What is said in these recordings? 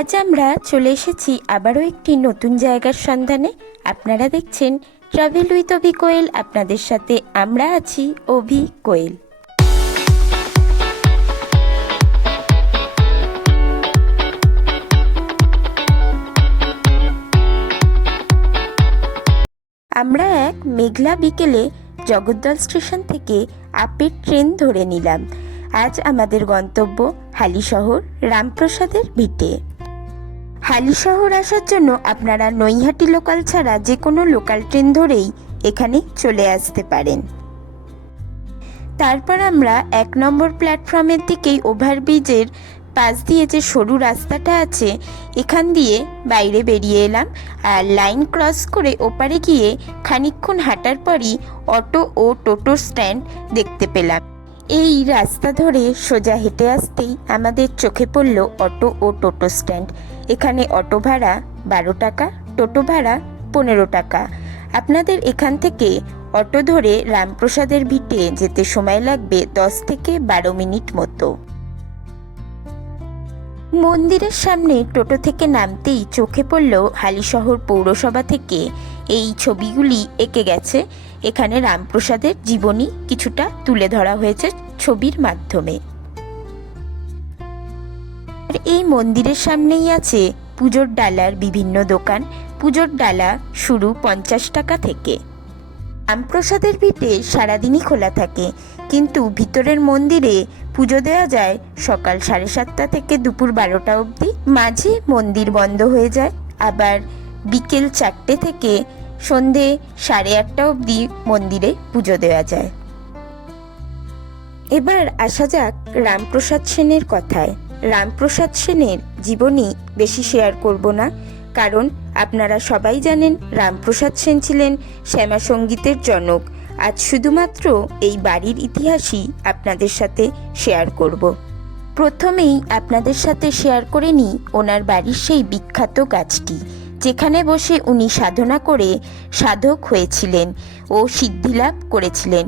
আজ আমরা চলে এসেছি আবারও একটি নতুন জায়গার সন্ধানে। আপনারা দেখছেন ট্রাভেল উইথ অভি কোয়েল। আপনাদের সাথে আমরা আছি অভি কোয়েল। আমরা এক মেঘলা বিকেলে জগদ্দল স্টেশন থেকে আপের ট্রেন ধরে নিলাম। আজ আমাদের গন্তব্য হালিশহর রামপ্রসাদের ভিটে। হালিশহর আসার জন্য আপনারা নৈহাটি লোকাল ছাড়া যে কোনো লোকাল ট্রেন ধরেই এখানে চলে আসতে পারেন। তারপর আমরা 1 নম্বর প্ল্যাটফর্মের দিকেই ওভারব্রিজের পাশ দিয়ে যে সরু রাস্তাটা আছে এখান দিয়ে বাইরে বেরিয়ে এলাম। আর লাইন ক্রস করে ওপারে গিয়ে খানিকক্ষণ হাঁটার পরই অটো ও টোটো স্ট্যান্ড দেখতে পেলাম। এই রাস্তা ধরে সোজা হেঁটে আসতেই আমাদের চোখে পড়ল অটো ও টোটো স্ট্যান্ড। এখানে অটো ভাড়া 12 টাকা, টোটো ভাড়া 15 টাকা। আপনাদের এখান থেকে অটো ধরে রামপ্রসাদের ভিটে যেতে সময় লাগবে 10 থেকে 12 মিনিট মতো। মন্দিরের সামনে টোটো থেকে নামতেই চোখে পড়ল হালিশহর পৌরসভা থেকে এই ছবিগুলি এঁকে গেছে। এখানে রামপ্রসাদের জীবনী কিছুটা তুলে ধরা হয়েছে ছবির মাধ্যমে। আর এই মন্দিরের সামনেই আছে পুজোর ডালার বিভিন্ন দোকান। পুজোর ডালা শুরু 50 টাকা থেকে। রামপ্রসাদের ভিটে সারাদিনই খোলা থাকে, কিন্তু ভিতরের মন্দিরে পুজো দেওয়া যায় সকাল 7:30 থেকে দুপুর 12টা অবধি। মাঝে মন্দির বন্ধ হয়ে যায়, আবার বিকেল 4টে থেকে সন্ধে 8:30 অবধি মন্দিরে পুজো দেওয়া যায়। এবার আসা যাক রামপ্রসাদ সেনের কথায়। রামপ্রসাদ সেনের জীবনী বেশি শেয়ার করব না, কারণ আপনারা সবাই জানেন রামপ্রসাদ সেন ছিলেন শ্যামা সঙ্গীতের জনক। আজ শুধুমাত্র এই বাড়ির ইতিহাসই আপনাদের সাথে শেয়ার করব। প্রথমেই আপনাদের সাথে শেয়ার করে নিই ওনার বাড়ির সেই বিখ্যাত গাছটি, যেখানে বসে উনি সাধনা করে সাধক হয়েছিলেন ও সিদ্ধিলাভ করেছিলেন।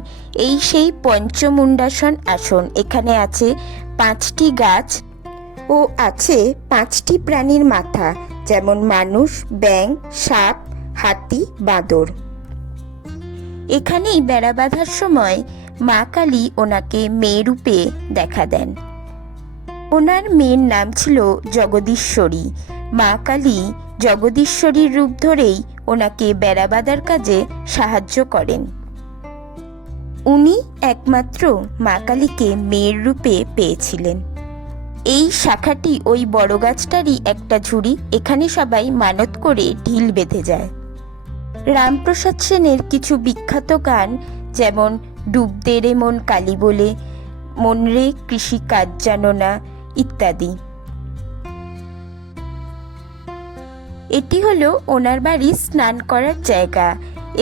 এই সেই পঞ্চমুণ্ডাসন আসন। এখানে আছে 5টি গাছ ও আছে 5টি প্রাণীর মাথা, যেমন মানুষ, ব্যাঙ, সাপ, হাতি, বাঁদর। এখানেই বেড়া বাঁধার সময় মা কালী ওনাকে মেয়ে রূপে দেখা দেন। ওনার মেয়ের নাম ছিল জগদীশ্বরী। মা কালী জগদীশ্বরীর রূপ ধরেই ওনাকে বেড়া বাঁধার কাজে সাহায্য করেন। উনি একমাত্র মা কালীকে মেয়ের রূপে পেয়েছিলেন। এই শাখাটি ওই বড় গাছটারই একটা ঝুড়ি। এখানে সবাই মানত করে ঢিল বেঁধে যায়। রামপ্রসাদ সেনের কিছু বিখ্যাত গান, যেমন ডুব দে রে মন কালী বলে, মন রে কৃষি কাজ জানো না, ইত্যাদি। এটি হলো ওনার বাড়ির স্নান করার জায়গা।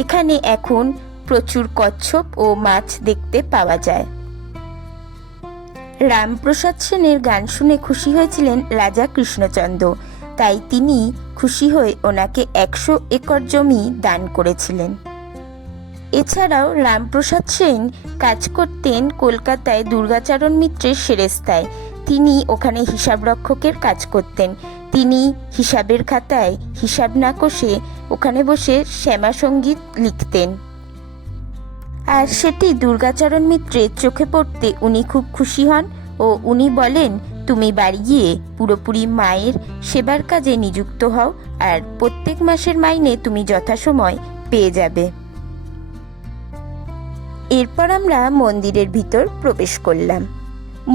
এখানে এখন প্রচুর কচ্ছপ ও মাছ দেখতে পাওয়া যায়। রামপ্রসাদ সেনের গান শুনে খুশি হয়েছিলেন রাজা কৃষ্ণচন্দ্র, তাই তিনি খুশি হয়ে ওনাকে 100 একর জমি দান করেছিলেন। এছাড়াও রামপ্রসাদ সেন কাজ করতেন কলকাতায় দুর্গাচরণ মিত্রের সেরেস্তায়। তিনি ওখানে হিসাব রক্ষকের কাজ করতেন। তিনি হিসাবের খাতায় হিসাব না কষে ওখানে বসে শ্যামা সঙ্গীত লিখতেন, আর সেটি দুর্গাচরণ মিত্রের চোখে পড়তে উনি খুব খুশি হন ও উনি বলেন, তুমি বাড়ি গিয়ে পুরোপুরি মায়ের সেবার কাজে নিযুক্ত হও, আর প্রত্যেক মাসের মাইনে তুমি যথাসময় পেয়ে যাবে। এরপর আমরা মন্দিরের ভিতর প্রবেশ করলাম।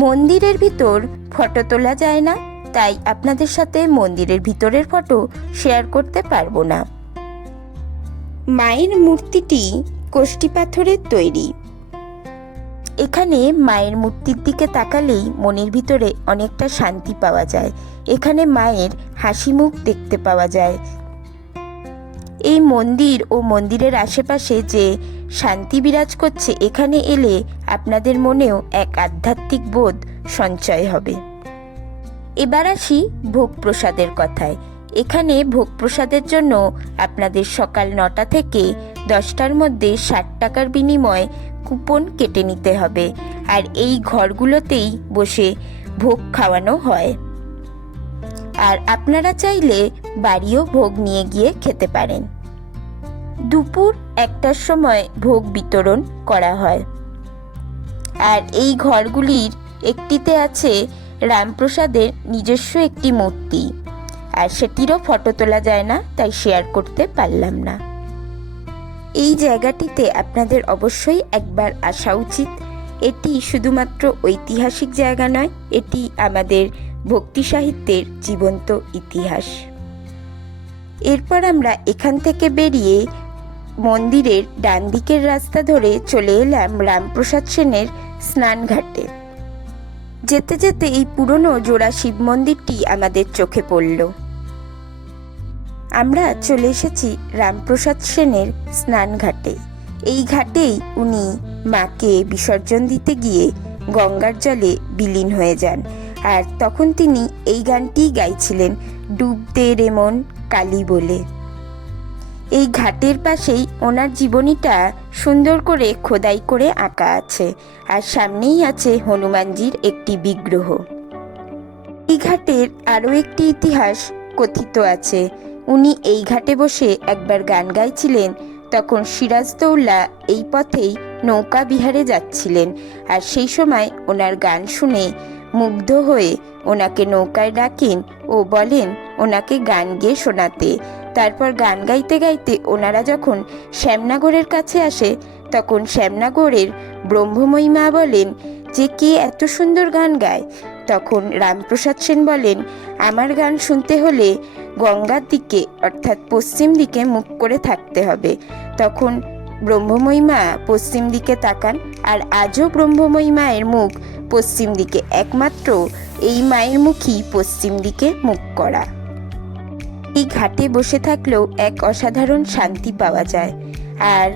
মন্দিরের ভিতর ফটো তোলা যায় না, তাই আপনাদের সাথে মন্দিরের ভিতরের ফটো শেয়ার করতে পারবো না। মায়ের মূর্তিটি কোষ্টি পাথরের তৈরি। এখানে মায়ের মূর্তির দিকে তাকালেই মনের ভিতরে অনেকটা শান্তি পাওয়া যায়। এখানে মায়ের হাসি মুখ দেখতে পাওয়া যায়। এই মন্দির ও মন্দিরের আশেপাশে যে শান্তি বিরাজ করছে, এখানে এলে আপনাদের মনেও এক আধ্যাত্মিক বোধ সঞ্চয় হবে। এবার আসি ভোগ প্রসাদের কথায়। এখানে ভোগ প্রসাদের জন্য আপনাদের সকাল 9টা থেকে 10টার মধ্যে 60 টাকার বিনিময়ে কুপন কেটে নিতে হবে, আর এই ঘরগুলোতেই বসে ভোগ খাওয়ানো হয়। আর আপনারা চাইলে বাড়িও ভোগ নিয়ে গিয়ে খেতে পারেন। দুপুর 1টার সময় ভোগ বিতরণ করা হয়। আর এই ঘরগুলির একটিতে আছে রামপ্রসাদের নিজস্ব একটি মূর্তি, আর সেটিরও ফটো তোলা যায় না, তাই শেয়ার করতে পারলাম না। এই জায়গাটিতে আপনাদের অবশ্যই একবার আসা উচিত। এটি শুধুমাত্র ঐতিহাসিক জায়গা নয়, এটি আমাদের ভক্তি সাহিত্যের জীবন্ত ইতিহাস। এরপর আমরা এখান থেকে বেরিয়ে মন্দিরের ডান দিকের রাস্তা ধরে চলে এলাম রামপ্রসাদ সেনের স্নানঘাটে। যেতে যেতে এই পুরনো জোড়া শিব মন্দিরটি আমাদের চোখে পড়ল। আমরা চলে এসেছি রামপ্রসাদ সেনের স্নানঘাটে। এই ঘাটেই উনি মাকে বিসর্জন দিতে গিয়ে গঙ্গার জলে বিলীন হয়ে যান, আর তখন তিনি এই গানটিই গাইছিলেন, ডুব দে রে মন কালী বলে। এই ঘাটের পাশেই ওনার জীবনীটা সুন্দর করে খোদাই করে আঁকা আছে, আর সামনেই আছে হনুমানজির একটি বিগ্রহ। এই ঘাটের আরও একটি ইতিহাস কথিত আছে। উনি এই ঘাটে বসে একবার গান গাইছিলেন, তখন সিরাজদৌল্লা এই পথেই নৌকা বিহারে যাচ্ছিলেন, আর সেই সময় ওনার গান শুনে মুগ্ধ হয়ে ওনাকে নৌকায় ডাকেন ও বলেন ওনাকে গান গেয়ে শোনাতে। তারপর গান গাইতে গাইতে ওনারা যখন শ্যামনগরের কাছে আসে, তখন শ্যামনগরের ব্রহ্মময়ী মা বলেন যে কে এত সুন্দর গান গায়। তখন রামপ্রসাদ সেন বলেন, আমার গান শুনতে হলে গঙ্গার দিকে অর্থাৎ পশ্চিম দিকে মুখ করে থাকতে হবে। তখন ব্রহ্মময়ী মা পশ্চিম দিকে তাকান, আর আজও ব্রহ্মময়ী মায়ের মুখ পশ্চিম দিকে, একমাত্র এই মায়ের মুখই পশ্চিম দিকে মুখ করা। এই ঘাটে বসে থাকলেও এক অসাধারণ শান্তি পাওয়া যায়, আর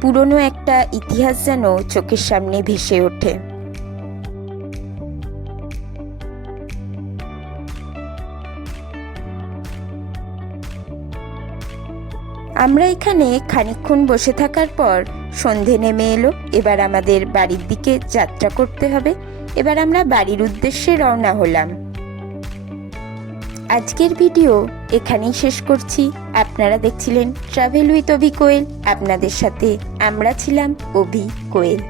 পুরনো একটা ইতিহাস যেন চোখের সামনে ভেসে ওঠে। আমরা এখানে খানিকক্ষণ বসে থাকার পর সন্ধে নেমে এলো। এবার আমাদের বাড়ির দিকে যাত্রা করতে হবে। এবার আমরা বাড়ির উদ্দেশ্যে রওনা হলাম। আজকের ভিডিও এখানেই শেষ করছি। আপনারা দেখছিলেন ট্রাভেল উইথ অভি কোয়েল। আপনাদের সাথে আমরা ছিলাম অভি কোয়েল।